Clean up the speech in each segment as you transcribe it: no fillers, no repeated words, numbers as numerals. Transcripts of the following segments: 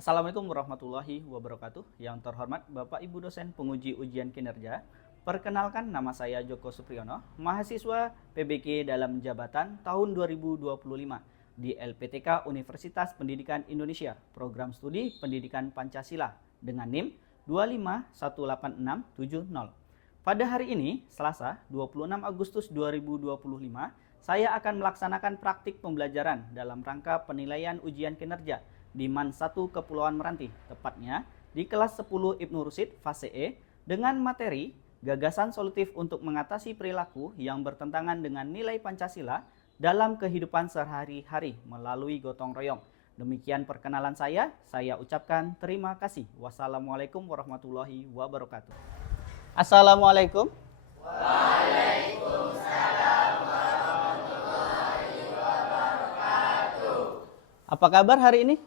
Assalamualaikum warahmatullahi wabarakatuh. Yang terhormat Bapak Ibu dosen penguji ujian kinerja, perkenalkan nama saya Joko Supriyono, mahasiswa PBK dalam jabatan tahun 2025 di LPTK Universitas Pendidikan Indonesia, Program Studi Pendidikan Pancasila dengan NIM 2518670. Pada hari ini, Selasa 26 Agustus 2025, saya akan melaksanakan praktik pembelajaran dalam rangka penilaian ujian kinerja di MAN 1 Kepulauan Meranti, tepatnya di kelas 10 Ibnu Rushid fase E dengan materi gagasan solutif untuk mengatasi perilaku yang bertentangan dengan nilai Pancasila dalam kehidupan sehari-hari melalui gotong royong. Demikian perkenalan saya ucapkan terima kasih. Wassalamualaikum warahmatullahi wabarakatuh. Assalamualaikum. Waalaikumsalam warahmatullahi wabarakatuh. Apa kabar hari ini?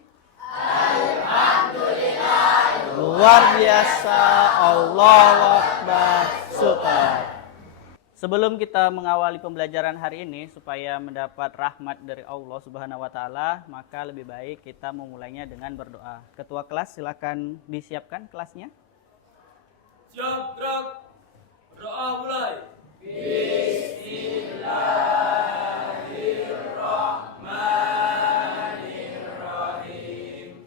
Alhamdulillah. Luar biasa. Allahu Akbar. Super. Sebelum kita mengawali pembelajaran hari ini supaya mendapat rahmat dari Allah Subhanahu wa taala, maka lebih baik kita memulainya dengan berdoa. Ketua kelas silakan disiapkan kelasnya. Siap, gerak. Berdoa mulai. Bismillahirrahmanirrahim.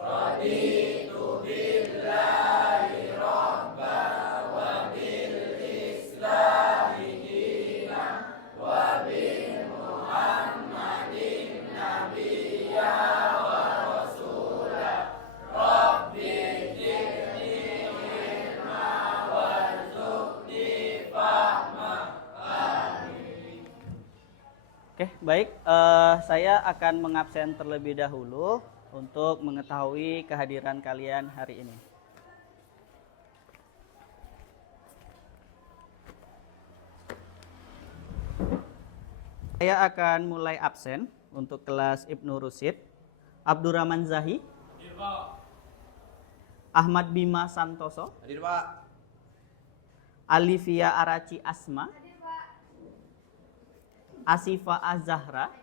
Raditu billahi rabba wa bil islami dinan wa bi Muhammadin nabiyya wa rasulah. Rabbi zidni ilma warzuqni fahma. Amin. Oke, baik. Saya akan mengabsen terlebih dahulu untuk mengetahui kehadiran kalian hari ini. Saya akan mulai absen untuk kelas Ibnu Rushid. Abdurrahman Zahi, Hadir, Pak. Ahmad Bima Santoso, Hadir, Pak. Alivia Araci Asma, Asifa Azahra,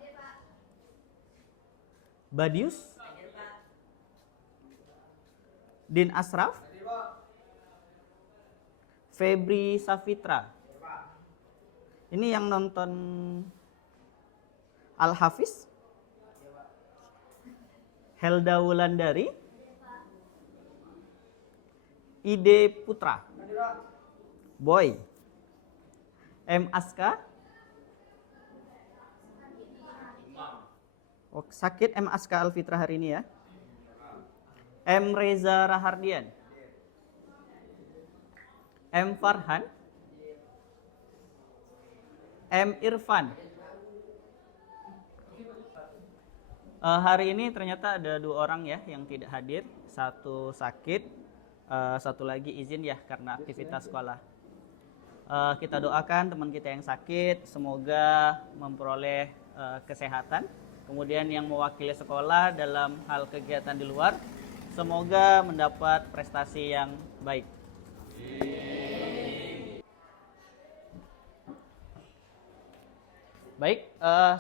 Badius, Din Asraf, Febri Safitra. Ini yang nonton Al Hafiz, Helda Wulandari, Ide Putra, Boy, M Aska. Oh, sakit M Aska Alfitra hari ini ya. M Reza Rahardian, M Farhan, M Irfan. Hari ini ternyata ada 2 orang ya yang tidak hadir. Satu sakit, satu lagi izin ya karena aktivitas sekolah. Kita doakan teman kita yang sakit semoga memperoleh kesehatan. Kemudian yang mewakili sekolah dalam hal kegiatan di luar semoga mendapat prestasi yang baik. Baik,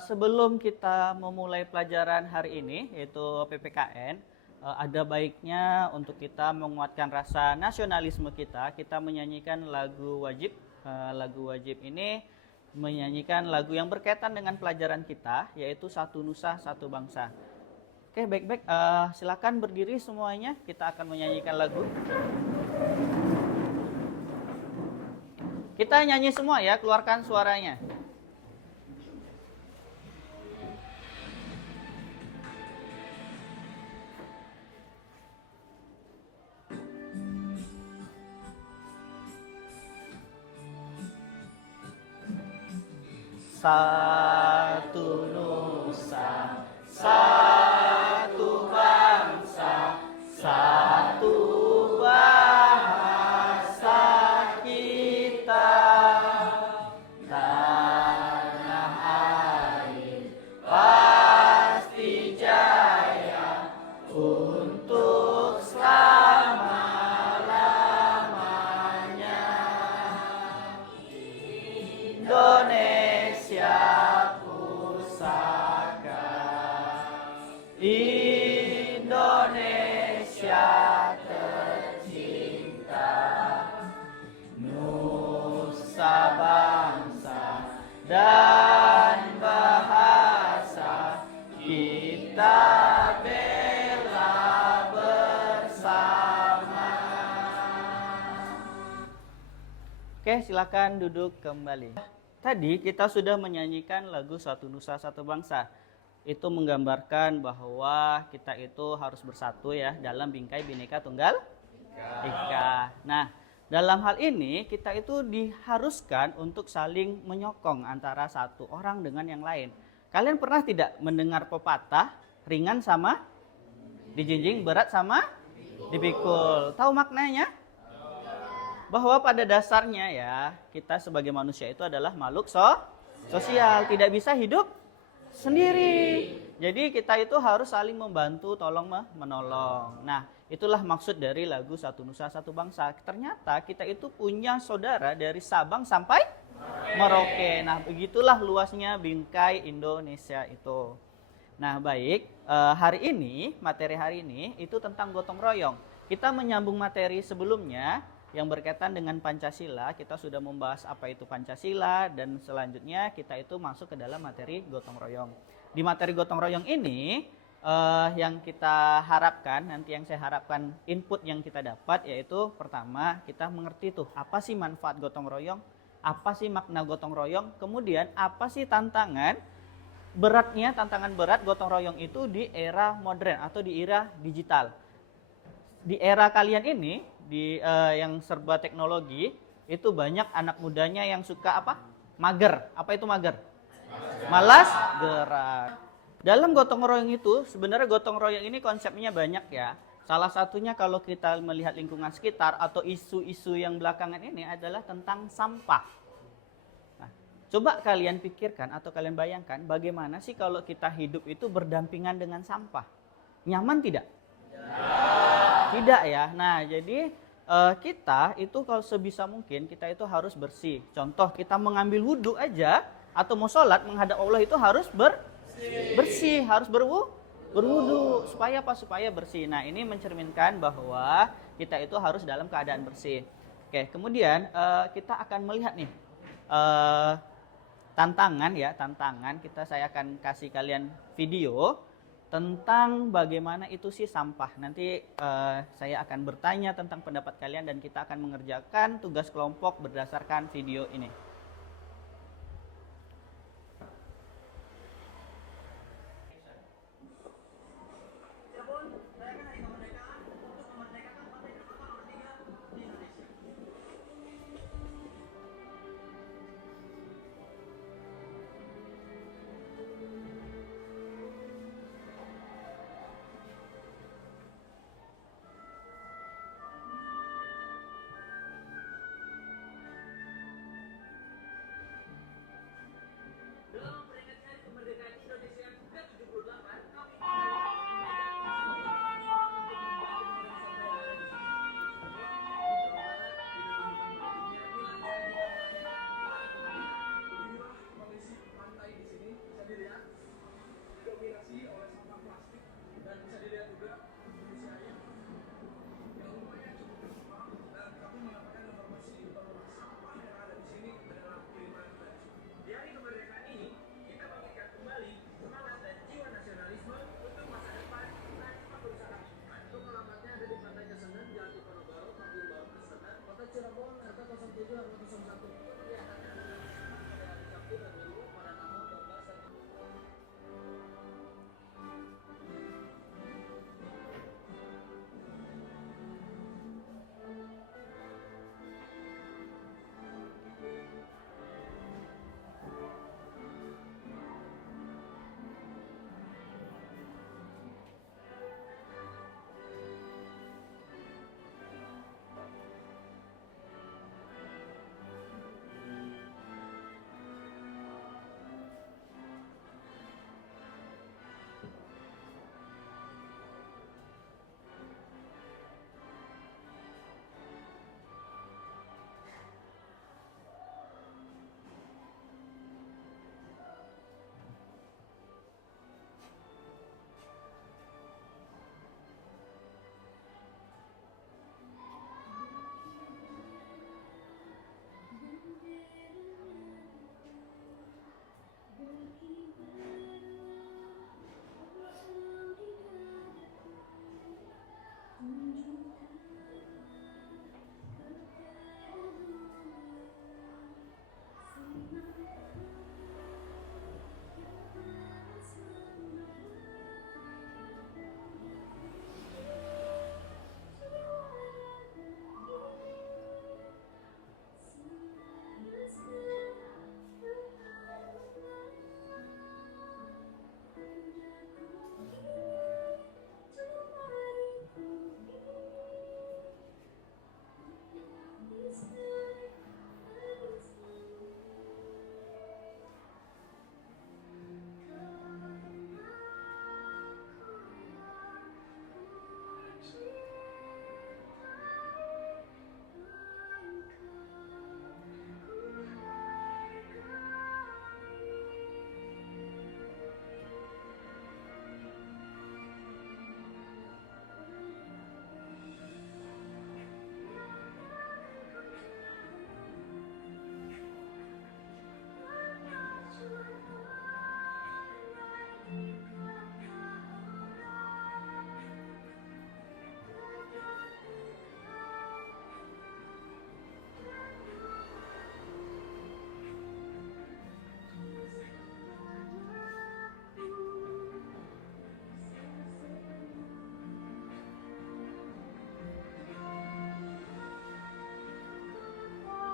sebelum kita memulai pelajaran hari ini yaitu PPKN, ada baiknya untuk kita menguatkan rasa nasionalisme kita menyanyikan lagu wajib. Lagu wajib ini menyanyikan lagu yang berkaitan dengan pelajaran kita yaitu Satu Nusa Satu Bangsa. Oke, baik-baik, silakan berdiri semuanya, kita akan menyanyikan lagu. Kita nyanyi semua ya, keluarkan suaranya. Satu nusa, satu bangsa, satu bahasa kita. Tanah air pasti jaya untuk selama-lamanya. Indonesia ku tercinta, nusa bangsa dan bahasa kita bela bersama. Oke, silakan duduk kembali. Tadi kita sudah menyanyikan lagu Satu Nusa Satu Bangsa. Itu menggambarkan bahwa kita itu harus bersatu ya dalam bingkai Bhinneka Tunggal Ika. Nah, dalam hal ini kita itu diharuskan untuk saling menyokong antara satu orang dengan yang lain. Kalian pernah tidak mendengar pepatah ringan sama dijinjing, berat sama dipikul? Tahu maknanya? Bahwa pada dasarnya ya, kita sebagai manusia itu adalah makhluk sosial, tidak bisa hidup sendiri. Jadi kita itu harus saling membantu, tolong menolong. Nah, itulah maksud dari lagu Satu Nusa Satu Bangsa. Ternyata kita itu punya saudara dari Sabang sampai Merauke. Nah, begitulah luasnya bingkai Indonesia itu. Nah, baik, materi hari ini itu tentang gotong royong. Kita menyambung materi sebelumnya yang berkaitan dengan Pancasila. Kita sudah membahas apa itu Pancasila, dan selanjutnya kita itu masuk ke dalam materi gotong royong. Di materi gotong royong ini yang kita harapkan, nanti yang saya harapkan input yang kita dapat, yaitu pertama kita mengerti tuh apa sih manfaat gotong royong, apa sih makna gotong royong, kemudian apa sih tantangan berat gotong royong itu di era modern atau di era digital. Di era kalian ini, yang serba teknologi, itu banyak anak mudanya yang suka apa? Mager. Apa itu mager? Malas gerak. Dalam gotong royong itu, sebenarnya gotong royong ini konsepnya banyak ya. Salah satunya kalau kita melihat lingkungan sekitar atau isu-isu yang belakangan ini adalah tentang sampah. Nah, coba kalian pikirkan atau kalian bayangkan bagaimana sih kalau kita hidup itu berdampingan dengan sampah? Nyaman tidak? Tidak ya. Nah, jadi kita itu kalau sebisa mungkin kita itu harus bersih. Contoh, kita mengambil wudhu aja atau mau sholat menghadap Allah itu harus bersih, harus berwudhu. Supaya apa? Supaya bersih. Nah, ini mencerminkan bahwa kita itu harus dalam keadaan bersih. Oke, kemudian kita akan melihat nih tantangan. Saya akan kasih kalian video tentang bagaimana itu sih sampah. Nanti saya akan bertanya tentang pendapat kalian dan kita akan mengerjakan tugas kelompok berdasarkan video ini.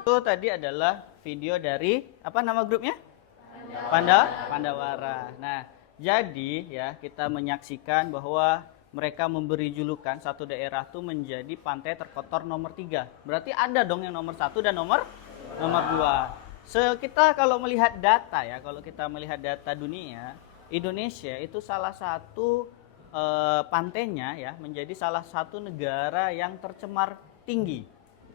Itu tadi adalah video dari apa nama grupnya? Pandawara. Nah, jadi ya kita menyaksikan bahwa mereka memberi julukan satu daerah itu menjadi pantai terkotor nomor 3. Berarti ada dong yang nomor 1 dan nomor 2. Kita kalau melihat data ya, kalau kita melihat data dunia, Indonesia itu salah satu pantainya ya menjadi salah satu negara yang tercemar tinggi.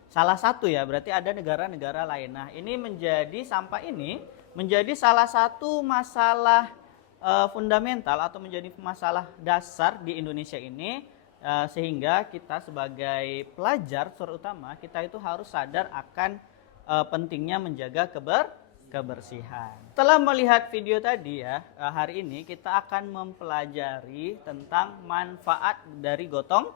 Salah satu ya, berarti ada negara-negara lain. Nah, ini menjadi sampah ini menjadi salah satu masalah fundamental atau menjadi masalah dasar di Indonesia ini, sehingga kita sebagai pelajar terutama kita itu harus sadar akan pentingnya menjaga kebersihan. Setelah melihat video tadi ya, hari ini kita akan mempelajari tentang manfaat dari gotong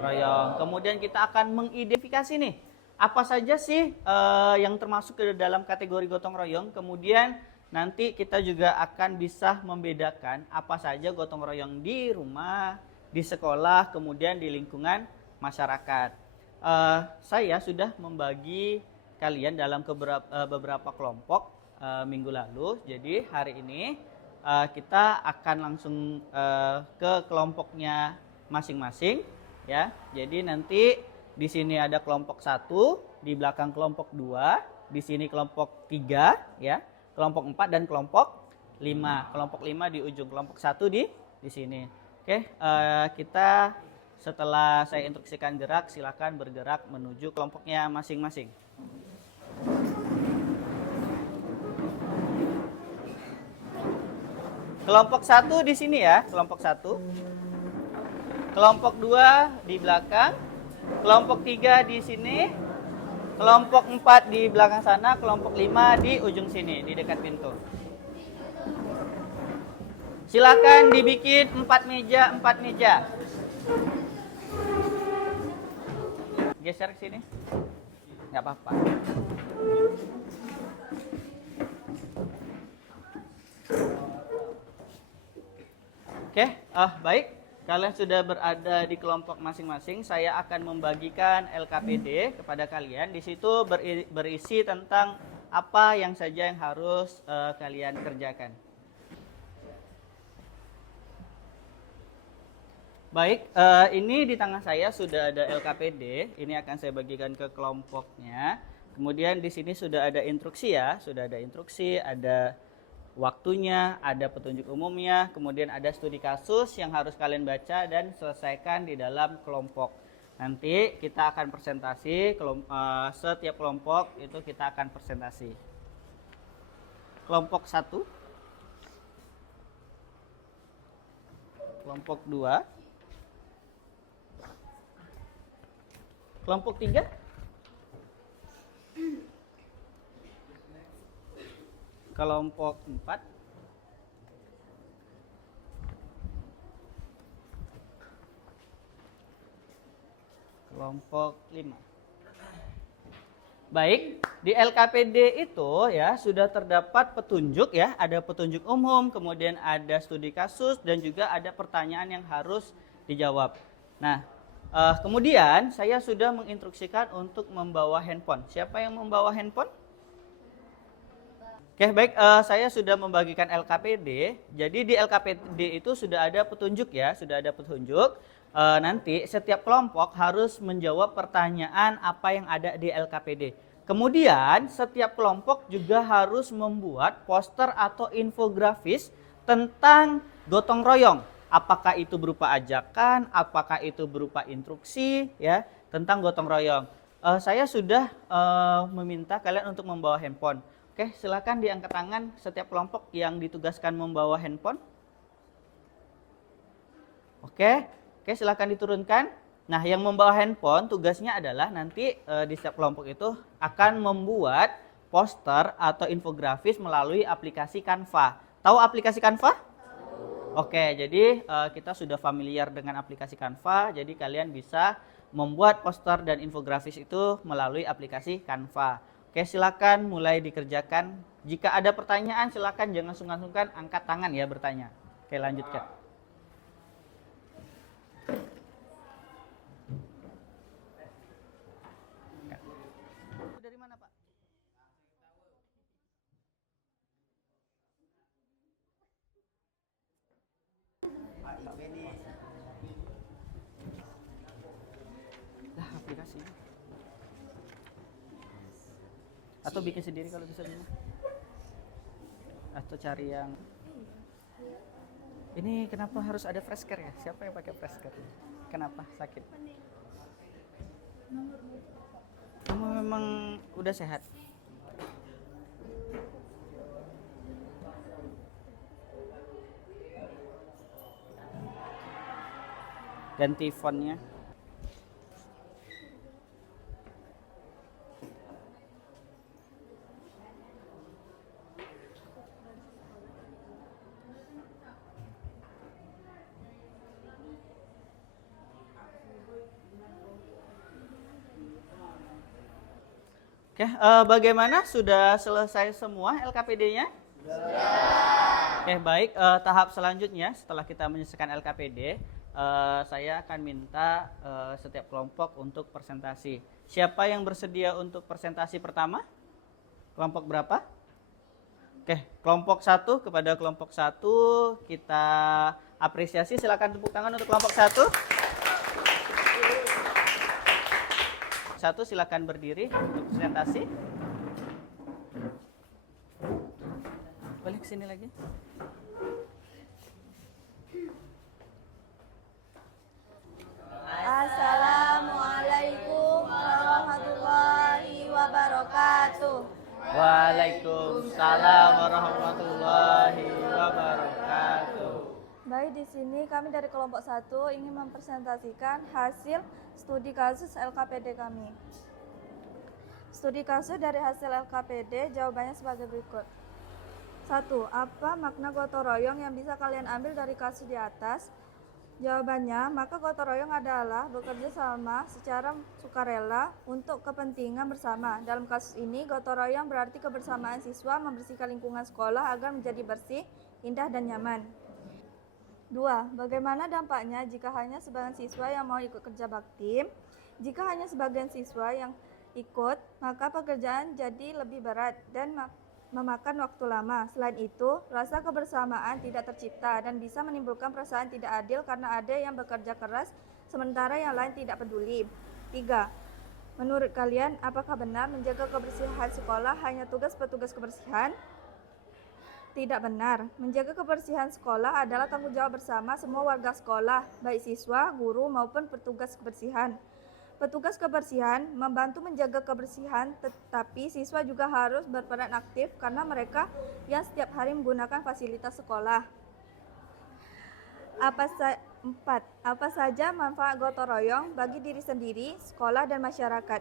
royong. Kemudian kita akan mengidentifikasi nih, apa saja sih yang termasuk ke dalam kategori gotong royong. Kemudian nanti kita juga akan bisa membedakan apa saja gotong royong di rumah, di sekolah, kemudian di lingkungan masyarakat. Saya sudah membagi kalian dalam beberapa kelompok minggu lalu. Jadi hari ini kita akan langsung ke kelompoknya masing-masing ya. Jadi nanti di sini ada kelompok 1, di belakang kelompok 2, di sini kelompok 3 ya, kelompok 4 dan kelompok 5. Kelompok 5 di ujung, kelompok 1 di sini. Oke, kita setelah saya instruksikan gerak, silakan bergerak menuju kelompoknya masing-masing. Kelompok 1 di sini ya, kelompok 1. Kelompok 2 di belakang. Kelompok 3 di sini. Kelompok 4 di belakang sana, kelompok 5 di ujung sini, di dekat pintu. Silakan dibikin 4 meja. Geser ke sini. Nggak apa-apa. Oke, baik. Kalian sudah berada di kelompok masing-masing. Saya akan membagikan LKPD kepada kalian. Di situ berisi tentang apa yang saja yang harus kalian kerjakan. Baik, ini di tangan saya sudah ada LKPD. Ini akan saya bagikan ke kelompoknya. Kemudian di sini sudah ada instruksi ya, ada waktunya, ada petunjuk umumnya, kemudian ada studi kasus yang harus kalian baca dan selesaikan di dalam kelompok. Nanti kita akan presentasi, setiap kelompok itu kita akan presentasi. Kelompok 1, kelompok 2, kelompok 3, kelompok 4, kelompok 5. Baik, di LKPD itu ya sudah terdapat petunjuk ya, ada petunjuk umum, kemudian ada studi kasus dan juga ada pertanyaan yang harus dijawab. Nah, kemudian saya sudah menginstruksikan untuk membawa handphone. Siapa yang membawa handphone? Oke, baik, saya sudah membagikan LKPD. Jadi di LKPD itu sudah ada petunjuk ya, nanti setiap kelompok harus menjawab pertanyaan apa yang ada di LKPD. Kemudian setiap kelompok juga harus membuat poster atau infografis tentang gotong royong. Apakah itu berupa ajakan, apakah itu berupa instruksi ya tentang gotong royong. Saya sudah meminta kalian untuk membawa handphone. Oke, silakan diangkat tangan setiap kelompok yang ditugaskan membawa handphone. Oke, silakan diturunkan. Nah, yang membawa handphone tugasnya adalah nanti di setiap kelompok itu akan membuat poster atau infografis melalui aplikasi Canva. Tahu aplikasi Canva? Oke, jadi kita sudah familiar dengan aplikasi Canva, jadi kalian bisa membuat poster dan infografis itu melalui aplikasi Canva. Oke, silakan mulai dikerjakan. Jika ada pertanyaan silakan jangan sungkan-sungkan angkat tangan ya bertanya. Oke, lanjutkan. Dari mana, Pak? Lah, aplikasi. Atau bikin sendiri kalau bisa dulu. Atau cari yang ini kenapa harus ada fresh care ya? Siapa yang pakai fresh care? Kenapa sakit? Kamu memang udah sehat? Ganti fontnya. Oke, bagaimana? Sudah selesai semua LKPD-nya? Sudah. Oke, baik. Tahap selanjutnya setelah kita menyelesaikan LKPD, saya akan minta setiap kelompok untuk presentasi. Siapa yang bersedia untuk presentasi pertama? Kelompok berapa? Oke, kelompok 1 kepada kelompok 1 kita apresiasi. Silakan tepuk tangan untuk kelompok 1. Satu, silakan berdiri untuk presentasi. Balik sini lagi. Assalamualaikum warahmatullahi wabarakatuh. Waalaikumsalam warahmatullahi wabarakatuh. Baik, di sini kami dari kelompok 1 ingin mempresentasikan hasil studi kasus LKPD kami. Studi kasus dari hasil LKPD jawabannya sebagai berikut. 1. Apa makna gotong royong yang bisa kalian ambil dari kasus di atas? Jawabannya, maka gotong royong adalah bekerja sama secara sukarela untuk kepentingan bersama. Dalam kasus ini, gotong royong berarti kebersamaan siswa membersihkan lingkungan sekolah agar menjadi bersih, indah, dan nyaman. 2. Bagaimana dampaknya jika hanya sebagian siswa yang mau ikut kerja bakti? Jika hanya sebagian siswa yang ikut, maka pekerjaan jadi lebih berat dan memakan waktu lama. Selain itu, rasa kebersamaan tidak tercipta dan bisa menimbulkan perasaan tidak adil karena ada yang bekerja keras sementara yang lain tidak peduli. 3. Menurut kalian, apakah benar menjaga kebersihan sekolah hanya tugas petugas kebersihan? Tidak benar. Menjaga kebersihan sekolah adalah tanggung jawab bersama semua warga sekolah, baik siswa, guru, maupun petugas kebersihan. Petugas kebersihan membantu menjaga kebersihan, tetapi siswa juga harus berperan aktif karena mereka yang setiap hari menggunakan fasilitas sekolah. 4. Apa saja manfaat gotong royong bagi diri sendiri, sekolah, dan masyarakat?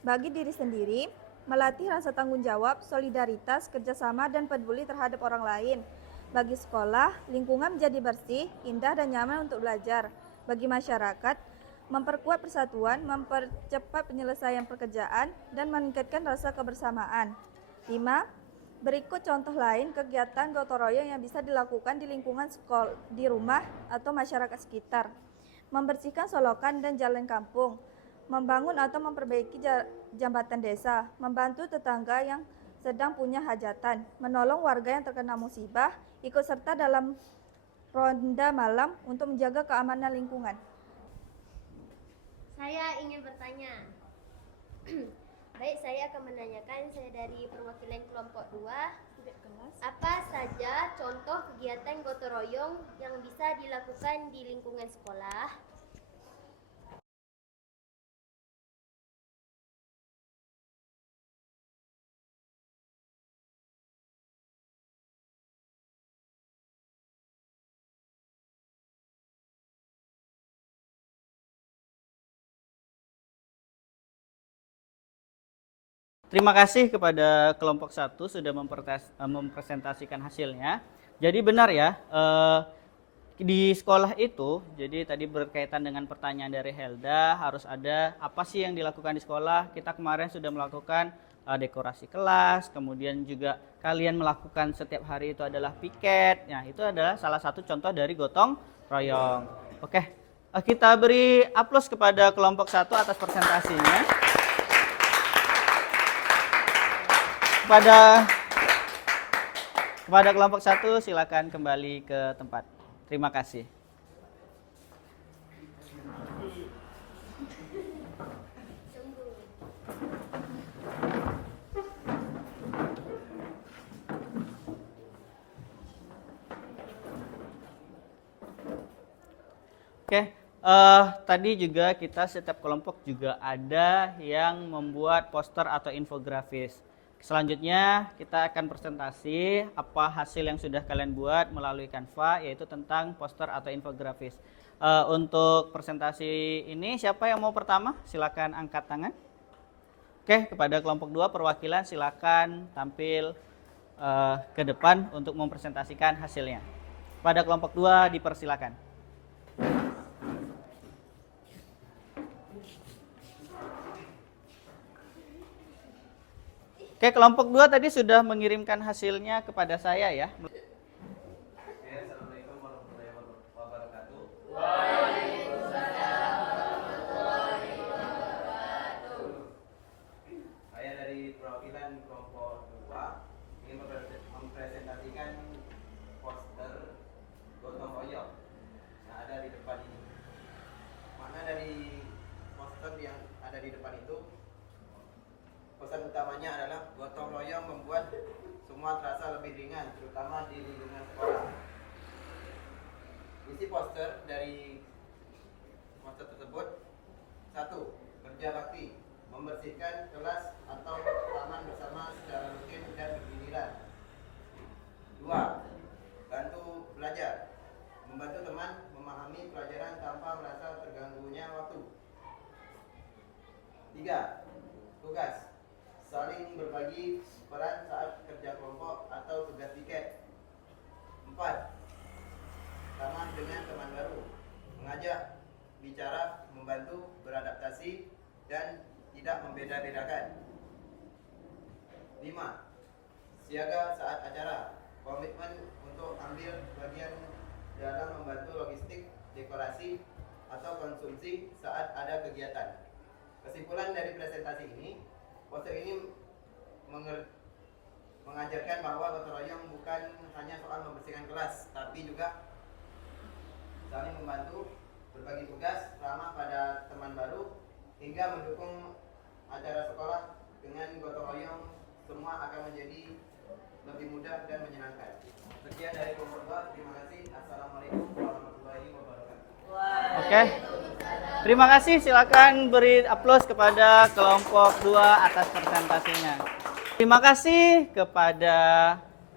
Bagi diri sendiri, melatih rasa tanggung jawab, solidaritas, kerjasama, dan peduli terhadap orang lain. Bagi sekolah, lingkungan menjadi bersih, indah, dan nyaman untuk belajar. Bagi masyarakat, memperkuat persatuan, mempercepat penyelesaian pekerjaan, dan meningkatkan rasa kebersamaan. 5. Berikut contoh lain kegiatan gotong royong yang bisa dilakukan di lingkungan sekolah, di rumah, atau masyarakat sekitar. Membersihkan solokan dan jalan kampung, membangun atau memperbaiki jambatan desa, membantu tetangga yang sedang punya hajatan, menolong warga yang terkena musibah, ikut serta dalam ronda malam untuk menjaga keamanan lingkungan. Saya ingin bertanya. Baik, saya akan menanyakan. Saya dari perwakilan kelompok 2. Apa saja contoh kegiatan gotong royong yang bisa dilakukan di lingkungan sekolah? Terima kasih kepada kelompok 1 sudah mempresentasikan hasilnya. Jadi benar ya, di sekolah itu, jadi tadi berkaitan dengan pertanyaan dari Helda, harus ada apa sih yang dilakukan di sekolah. Kita kemarin sudah melakukan dekorasi kelas, kemudian juga kalian melakukan setiap hari itu adalah piket. Nah, itu adalah salah satu contoh dari gotong royong. Oke, kita beri aplaus kepada kelompok 1 atas presentasinya. Kepada kelompok 1 silakan kembali ke tempat. Terima kasih. Tadi juga kita setiap kelompok juga ada yang membuat poster atau infografis. Selanjutnya kita akan presentasi apa hasil yang sudah kalian buat melalui Canva, yaitu tentang poster atau infografis. Untuk presentasi ini siapa yang mau pertama? Silakan angkat tangan. Oke, kepada kelompok 2 perwakilan silakan tampil ke depan untuk mempresentasikan hasilnya. Pada kelompok 2 dipersilakan. Oke, kelompok 2 tadi sudah mengirimkan hasilnya kepada saya ya. Assalamualaikum warahmatullahi wabarakatuh. Saya dari perwakilan kelompok 2 ingin mempresentasikan poster gotong royong yang ada di depan ini. Makna dari poster yang ada di depan itu, pesan utamanya adalah gotong royong membuat semua terasa lebih ringan, terutama di lingkungan sekolah. Isi poster dari poster tersebut: 1. Kerja bakti, membersihkan kelas atau taman bersama secara rutin dan bergiliran. 2. Bantu belajar, membantu teman memahami pelajaran tanpa merasa terganggunya waktu. 3. Tugas, saling berbagi peran saat kerja kelompok atau tugas piket. 4. Ramah dengan teman baru, mengajak bicara, membantu beradaptasi dan tidak membeda-bedakan. 5. Siaga saat acara, komitmen untuk ambil bagian dalam membantu logistik, dekorasi, atau konsumsi saat ada kegiatan. Kesimpulan dari presentasi ini, poster ini mengajarkan bahwa gotong royong bukan hanya soal membersihkan kelas, tapi juga saling membantu, berbagi tugas, ramah pada teman baru, hingga mendukung acara sekolah. Dengan gotong royong, semua akan menjadi lebih mudah dan menyenangkan. Sekian dari kelompok 2. Terima kasih. Assalamualaikum warahmatullahi wabarakatuh. Oke. Terima kasih, silakan beri aplaus kepada kelompok 2 atas presentasinya. Terima kasih kepada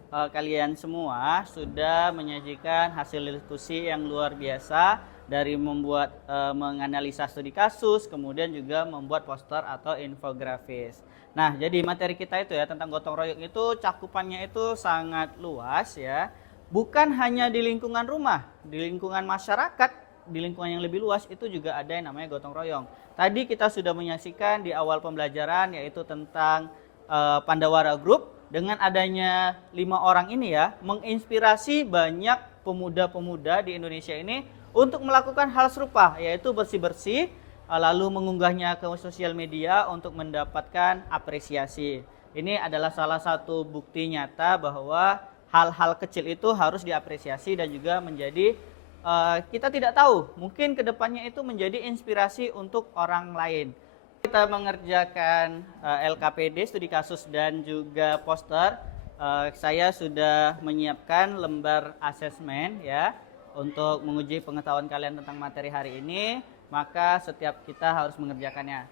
kalian semua sudah menyajikan hasil diskusi yang luar biasa dari membuat menganalisa studi kasus, kemudian juga membuat poster atau infografis. Nah, jadi materi kita itu ya tentang gotong royong itu cakupannya itu sangat luas ya. Bukan hanya di lingkungan rumah, di lingkungan masyarakat, di lingkungan yang lebih luas itu juga ada yang namanya gotong royong. Tadi kita sudah menyaksikan di awal pembelajaran yaitu tentang Pandawara Group. Dengan adanya 5 orang ini ya, menginspirasi banyak pemuda-pemuda di Indonesia ini untuk melakukan hal serupa, yaitu bersih-bersih, lalu mengunggahnya ke sosial media untuk mendapatkan apresiasi. Ini adalah salah satu bukti nyata bahwa hal-hal kecil itu harus diapresiasi dan juga menjadi kita tidak tahu, mungkin kedepannya itu menjadi inspirasi untuk orang lain. Kita mengerjakan LKPD, studi kasus dan juga poster. Saya sudah menyiapkan lembar asesmen ya untuk menguji pengetahuan kalian tentang materi hari ini. Maka setiap kita harus mengerjakannya.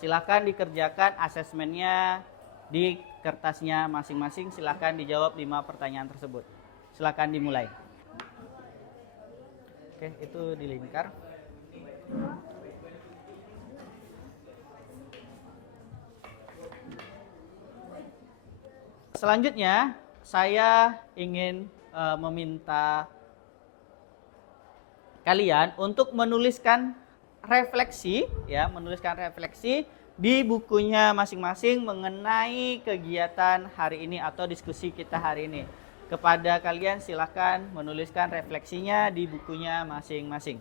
Silakan dikerjakan asesmennya di kertasnya masing-masing. Silakan dijawab 5 pertanyaan tersebut. Silakan dimulai. Oke, itu dilingkar. Selanjutnya, saya ingin meminta kalian untuk menuliskan refleksi ya, menuliskan refleksi di bukunya masing-masing mengenai kegiatan hari ini atau diskusi kita hari ini. Kepada kalian silakan menuliskan refleksinya di bukunya masing-masing.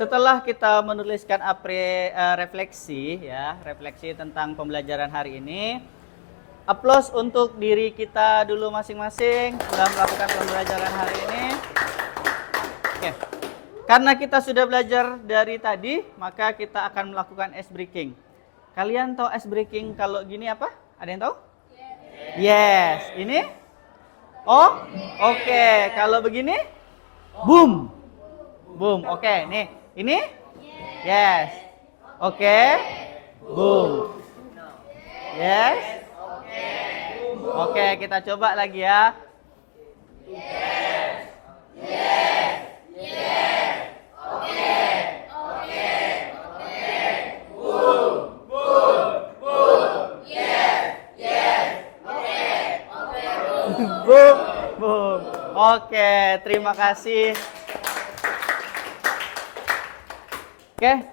setelah kita menuliskan refleksi ya, refleksi tentang pembelajaran hari ini, aplaus untuk diri kita dulu masing-masing sudah melakukan pembelajaran hari ini. Oke. Karena kita sudah belajar dari tadi, maka kita akan melakukan ice breaking. Kalian tahu ice breaking kalau gini apa? Ada yang tahu? Yes. Ini? Oh, oke. Kalau begini? Boom. Boom. Oke, nih. Ini? Yes. Oke. Boom. Yes. Oke, kita coba lagi ya. Boom, boom. Oke, terima kasih. Oke,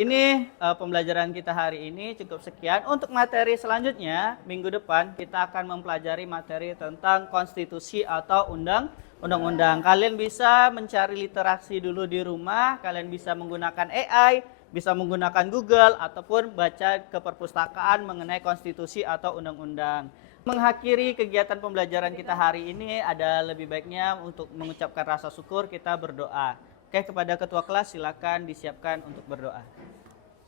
ini pembelajaran kita hari ini cukup sekian. Untuk materi selanjutnya, minggu depan kita akan mempelajari materi tentang konstitusi atau undang-undang. Kalian bisa mencari literasi dulu di rumah, kalian bisa menggunakan AI, bisa menggunakan Google, ataupun baca ke perpustakaan mengenai konstitusi atau undang-undang. Mengakhiri kegiatan pembelajaran kita hari ini, ada lebih baiknya untuk mengucapkan rasa syukur kita berdoa. Oke, kepada ketua kelas silakan disiapkan untuk berdoa.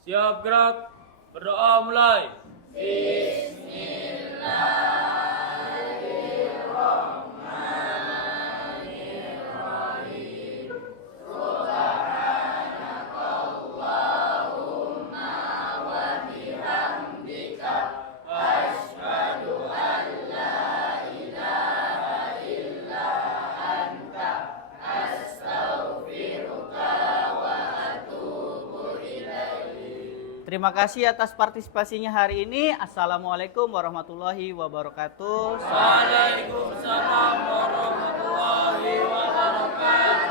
Siap gerak, berdoa mulai. Terima kasih atas partisipasinya hari ini. Assalamualaikum warahmatullahi wabarakatuh. Waalaikumsalam warahmatullahi wabarakatuh.